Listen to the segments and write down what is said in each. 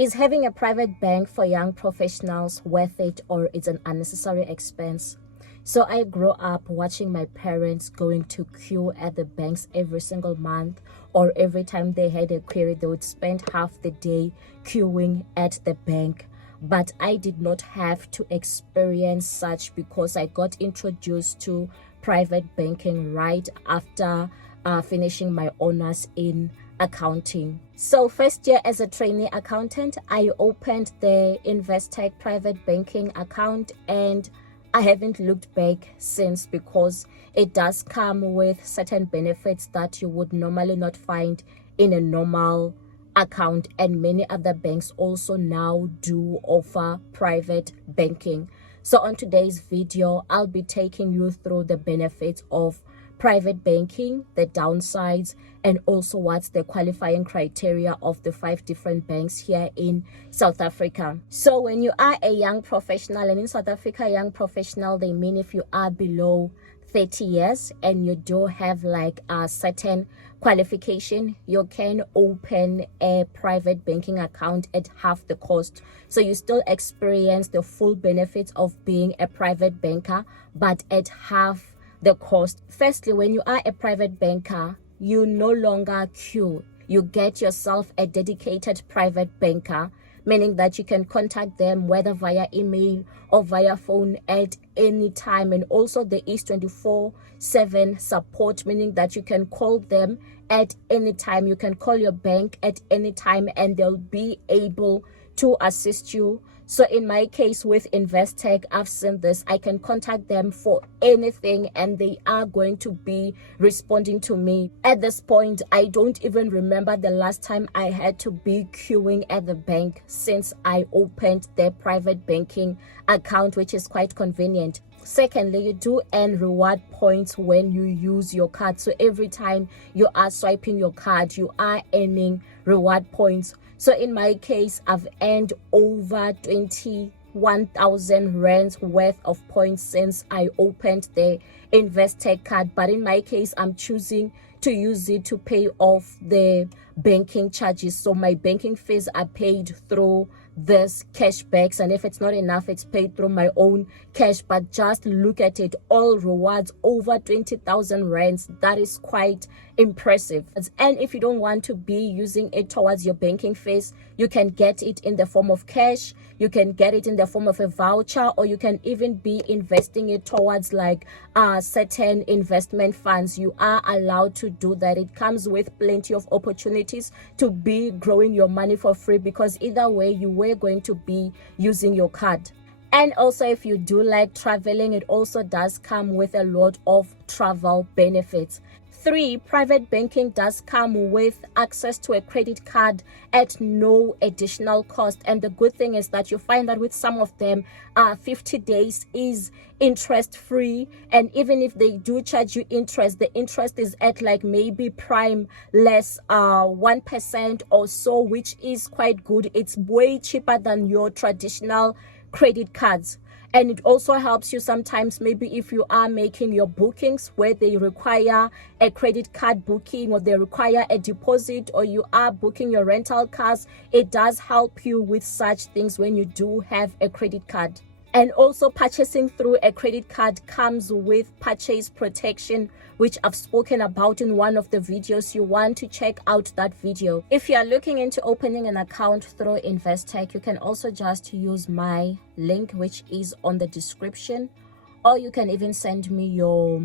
Is having a private bank for young professionals worth it, or it's an unnecessary expense? So I grew up watching my parents going to queue at the banks every single month, or every time they had a query, they would spend half the day queuing at the bank. But I did not have to experience such because I got introduced to private banking right after finishing my honors in accounting. So first year as a trainee accountant, I opened the Investec private banking account, and I haven't looked back since, because it does come with certain benefits that you would normally not find in a normal account, and many other banks also now do offer private banking. So on today's video, I'll be taking you through the benefits of private banking, the downsides, and also what's the qualifying criteria of the 5 different banks here in South Africa. So when you are a young professional, and in South Africa, young professional, they mean if you are below 30 years and you do have like a certain qualification, you can open a private banking account at half the cost. So you still experience the full benefits of being a private banker, but at half the cost. Firstly, when you are a private banker, you no longer queue. You get yourself a dedicated private banker, meaning that you can contact them whether via email or via phone at any time. And also there is 24/7 support, meaning that you can call them at any time. You can call your bank at any time and they'll be able to assist you. So in my case with Investec, I've seen this. I can contact them for anything and they are going to be responding to me. At this point, I don't even remember the last time I had to be queuing at the bank since I opened their private banking account, which is quite convenient. Secondly, you do earn reward points when you use your card. So every time you are swiping your card, you are earning reward points. So in my case, I've earned over 21,000 rands worth of points since I opened the Investec card. But in my case, I'm choosing to use it to pay off the banking charges. So my banking fees are paid through this cashbacks, and if it's not enough, it's paid through my own cash. But just look at it, all rewards over 20,000 rands. That is quite impressive. And if you don't want to be using it towards your banking fees, you can get it in the form of cash, you can get it in the form of a voucher, or you can even be investing it towards like certain investment funds. You are allowed to do that. It comes with plenty of opportunities to be growing your money for free, because either way you were going to be using your card. And also, if you do like traveling, it also does come with a lot of travel benefits. 3, private banking does come with access to a credit card at no additional cost. And the good thing is that you find that with some of them, 50 days is interest free. And even if they do charge you interest, the interest is at like maybe prime less 1% or so, which is quite good. It's way cheaper than your traditional credit cards. And it also helps you sometimes, maybe if you are making your bookings where they require a credit card booking, or they require a deposit, or you are booking your rental cars, it does help you with such things when you do have a credit card. And also, purchasing through a credit card comes with purchase protection, which I've spoken about in one of the videos. You want to check out that video. If you are looking into opening an account through Investec, you can also just use my link, which is on the description, or you can even send me your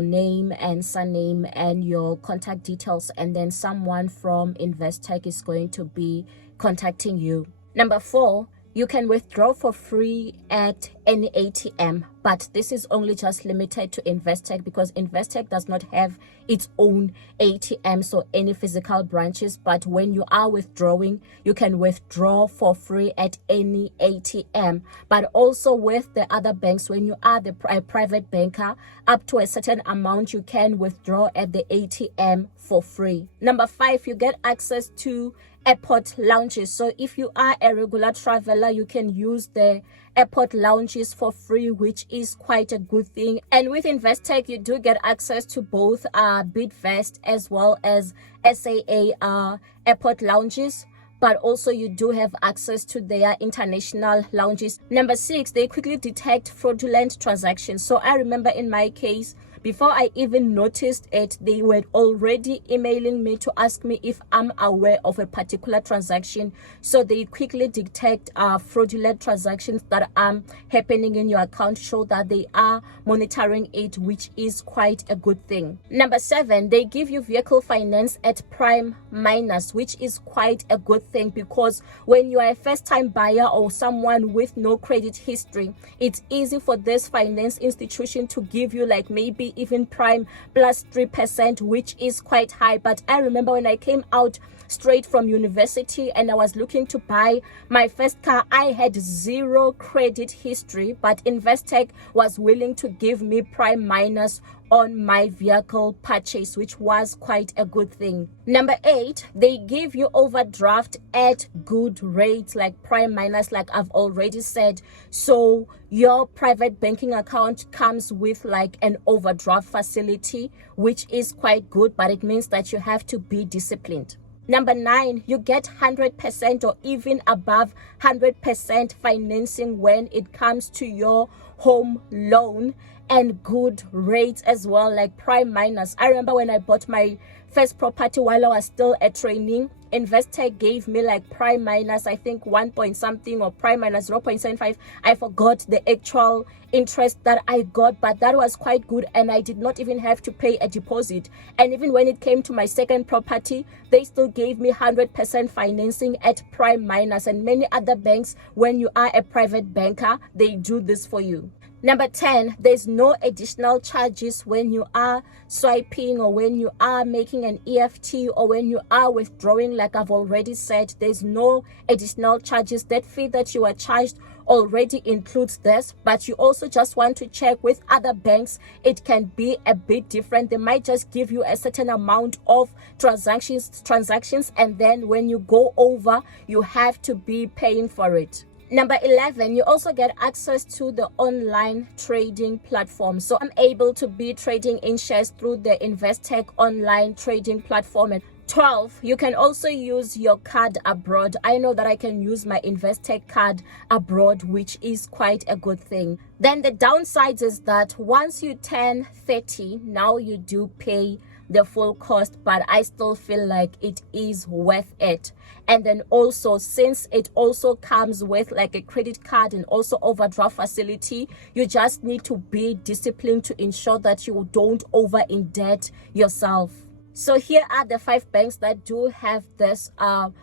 name and surname and your contact details, and then someone from Investec is going to be contacting you. Number 4, you can withdraw for free at any ATM, but this is only just limited to Investec, because Investec does not have its own ATMs or any physical branches. But when you are withdrawing, you can withdraw for free at any ATM. But also with the other banks, when you are a private banker, up to a certain amount, you can withdraw at the ATM for free. Number 5, you get access to airport lounges. So if you are a regular traveler, you can use the airport lounges for free, which is quite a good thing. And with Investec, you do get access to both Bidvest as well as SAA airport lounges. but also you do have access to their international lounges. Number 6, they quickly detect fraudulent transactions. So I remember in my case, before I even noticed it, they were already emailing me to ask me if I'm aware of a particular transaction. So they quickly detect fraudulent transactions that are happening in your account, show that they are monitoring it, which is quite a good thing. Number 7, they give you vehicle finance at prime minus, which is quite a good thing, because when you are a first-time buyer or someone with no credit history, it's easy for this finance institution to give you like maybe even prime plus 3%, which is quite high. But I remember when I came out straight from university and I was looking to buy my first car, I had zero credit history, but Investec was willing to give me prime minus on my vehicle purchase, which was quite a good thing. Number 8, they give you overdraft at good rates, like prime minus, like I've already said. So your private banking account comes with like an overdraft facility, which is quite good, but it means that you have to be disciplined. Number 9, you get 100% or even above 100% financing when it comes to your home loan, and good rates as well, like prime minus. I remember when I bought my first property while I was still at training, Investec gave me like prime minus, I think 1 point something, or prime minus 0.75. I forgot the actual interest that I got, but that was quite good, and I did not even have to pay a deposit. And even when it came to my second property, they still gave me 100% financing at prime minus. And many other banks, when you are a private banker, they do this for you. Number 10, there's no additional charges when you are swiping, or when you are making an EFT, or when you are withdrawing. Like I've already said, there's no additional charges. That fee that you are charged already includes this, but you also just want to check with other banks. It can be a bit different. They might just give you a certain amount of transactions, and then when you go over, you have to be paying for it. Number 11, you also get access to the online trading platform. So I'm able to be trading in shares through the Investec online trading platform. And 12, you can also use your card abroad. I know that I can use my Investec card abroad, which is quite a good thing. Then the downsides is that once you turn 30, now you do pay the full cost, but I still feel like it is worth it. And then also, since it also comes with like a credit card and also overdraft facility, you just need to be disciplined to ensure that you don't over indebt yourself. So here are the 5 banks that do have this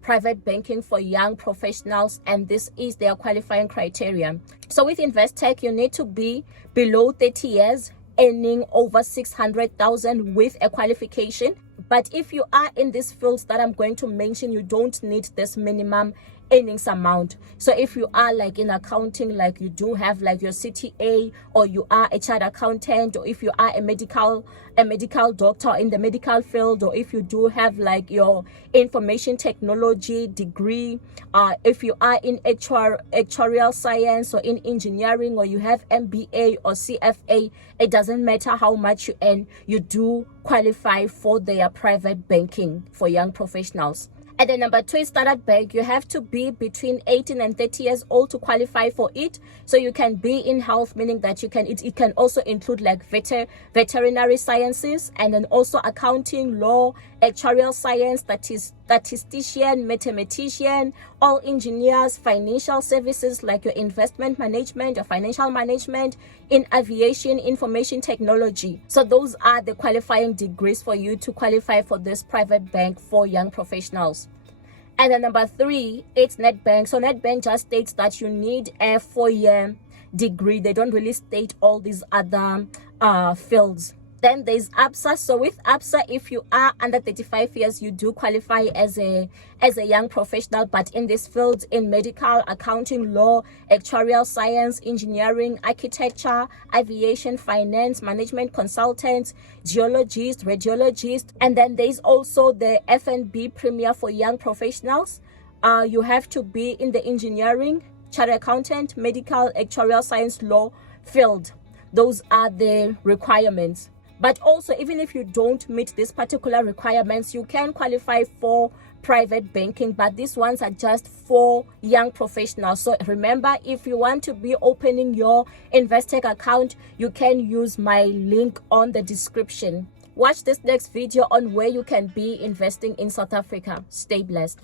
private banking for young professionals, and this is their qualifying criteria. So with Investec, you need to be below 30 years, earning over 600,000 with a qualification. But if you are in these fields that I'm going to mention, you don't need this minimum earnings amount. So if you are like in accounting, like you do have like your CTA, or you are a chartered accountant, or if you are a medical doctor in the medical field, or if you do have like your information technology degree, if you are in actuarial science or in engineering, or you have MBA or CFA, it doesn't matter how much you earn, you do qualify for their private banking for young professionals. And then number 2 is Standard Bank. You have to be between 18 and 30 years old to qualify for it. So you can be in health, meaning that you can, it can also include like veterinary sciences, and then also accounting, law, actuarial science, that is statistician, mathematician, all engineers, financial services like your investment management, your financial management, in aviation, information technology. So those are the qualifying degrees for you to qualify for this private bank for young professionals. And then number 3, it's NetBank. So NetBank just states that you need a 4-year degree. They don't really state all these other fields. Then there's ABSA. So with ABSA, if you are under 35 years, you do qualify as a young professional. But in this field, in medical, accounting, law, actuarial science, engineering, architecture, aviation, finance, management consultants, geologist, radiologist. And then there's also the F&B Premier for young professionals. You have to be in the engineering, chartered accountant, medical, actuarial science, law field. Those are the requirements. But also, even if you don't meet these particular requirements, you can qualify for private banking, but these ones are just for young professionals. So remember, if you want to be opening your Investec account, you can use my link on the description. Watch this next video on where you can be investing in South Africa. Stay blessed.